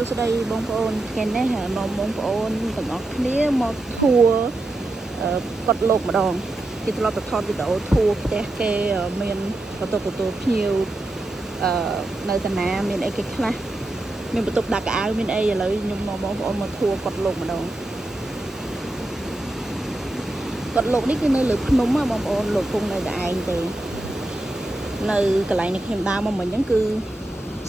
សួស្តីបងប្អូនគេនេះមកបងប្អូនទាំងអស់គ្នាមកធួកត់លោកម្ដងគេធ្លាប់ទៅថតវីដេអូធួផ្ទះគេមានបន្ទប់ទទួលភ្ញៀវនៅតាណាមានអីគេខ្លះមានបន្ទប់ដាក់កៅអៅមានអីឥឡូវខ្ញុំមកបងប្អូនមកធួកត់លោកម្ដងកត់លោកនេះគឺនៅលើភ្នំបងប្អូនលោកគង់នៅតែឯងទេនៅកន្លែងនេះខ្ញុំដើរមកមិញហ្នឹងគឺ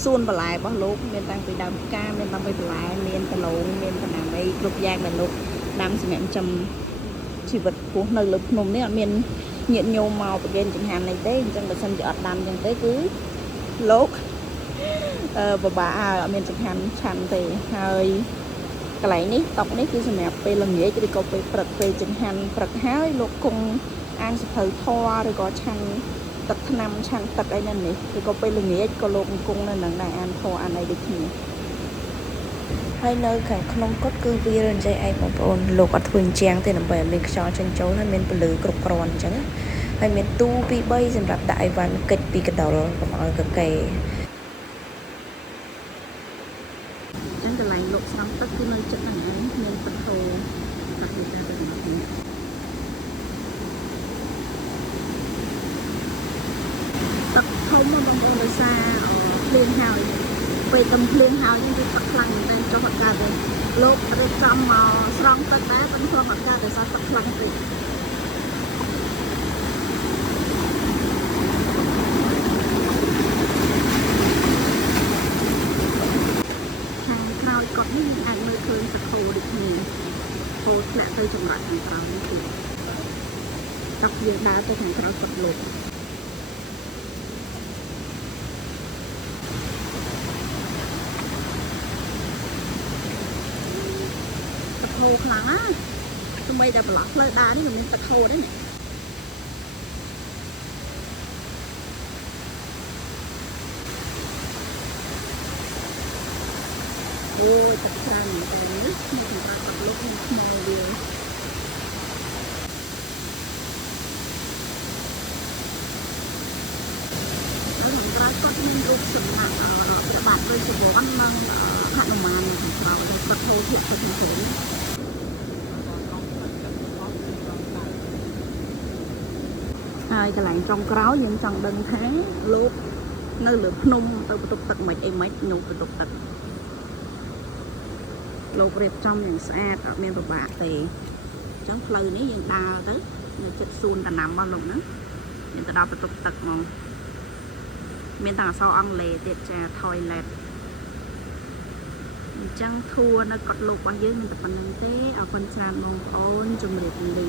សួនបន្លែរបស់លោកមានតាំងពីដើមផ្កាមានតាំងពីបន្លែមានដលងមានដំណាំអីគ្រប់យ៉ាងដែលលោកដាំសម្រាប់ចិញ្ចឹមជីវិតពោះនៅលើភ្នំនេះអត់មានញាតិញោមមកប្រគេនចង្ហាន់នេះទេអញ្ចឹងបើសិនជាអត់ដាំអញ្ចឹងទេគឺលោកពិបាកអត់មានចង្ហាន់ឆាន់ទេហើយកន្លែងនេះតុកនេះគឺសម្រាប់ពេលល្ងាចឬក៏ពេលព្រឹកពេលចង្ហាន់ព្រឹកហើយលោកគង់អានសភៅធរឬក៏ឆាន់ទឹកថ្នាំឆាន់ទឹកអីនៅនេះឬក៏ពេលល្ងាចក៏លោកអង្គនៅនឹងដែរអានធរអានអីដូចគ្នាហើយនៅខាងក្នុងកុដគឺវារញ្ចៃឯងបងប្អូនលោកអត់ធ្វើអញ្ចឹងទេដើម្បីឲ្យមានខ្យល់ចេញចូលហើយមានពន្លឺគ្រប់គ្រាន់អញ្ចឹងហើយមានទូ2 3សម្រាប់ដាក់អីវ៉ាន់កិច្ចពីកណ្ដុរកុំឲ្យកកេកន្លែងលោកស្រង់ទឹកគឺនៅចិត្តហ្នឹងឯងមានពន្ធោតែគេតែទៅនេះទឹកធំបងប្អូនដោយសារភ្លៀងហើយពេលទឹកភ្លៀងហើយនេះវាទឹកខ្លាំងមែនចុះអត់កើតទេលោករៀបចំមកស្រង់ទឹកដែរប៉ុន្តែអត់កើតដោយសារទឹកខ្លាំងពេកកត់នេះអាចមើលឃើញទឹកហូរដូចគ្នាហូរធ្លាក់ទៅចម្លាក់ខាងក្រោយនេះគឺទឹកយើងដើរទៅខាងក្រោយកត់លោកទឹកហូរខ្លាំងណាស់ទោះបីតែប្រឡោះផ្លូវដើរនេះក៏មានទឹកហូរដែរអូយទឹកច្រើនតែនេះខ្ញុំសម្រាប់អត់លោកខ្ញុំខ្មៅវាហើយខាងក្រៅគាត់មានរូបសំណាក់ព្រះបាទវេស្សវណ្ណនិងហនុមានខាងក្រៅដែលគាត់ហូរធៀបទៅខាងក្រៅហើយកន្លែងចុងក្រោយយើងចង់ដឹងថាលោកនៅលើភ្នំទៅបន្ទប់ទឹកមិនអីមិនញោមបន្ទប់ទឹកលោករៀបចំយ៉ាងស្អាតអត់មានពិបាកទេអញ្ចឹងផ្លូវនេះយើងដើរទៅនៅជិតសួនដំណាំរបស់លោកហ្នឹងយើងទៅដល់បន្ទប់ទឹកហ្មងមានទាំងអក្សរអង់គ្លេសទៀតចា toilet អញ្ចឹងធួរនៅកត់លោករបស់យើងមានតែប៉ុណ្្នឹងទេអរគុណច្រើនបងប្អូនជម្រាបលា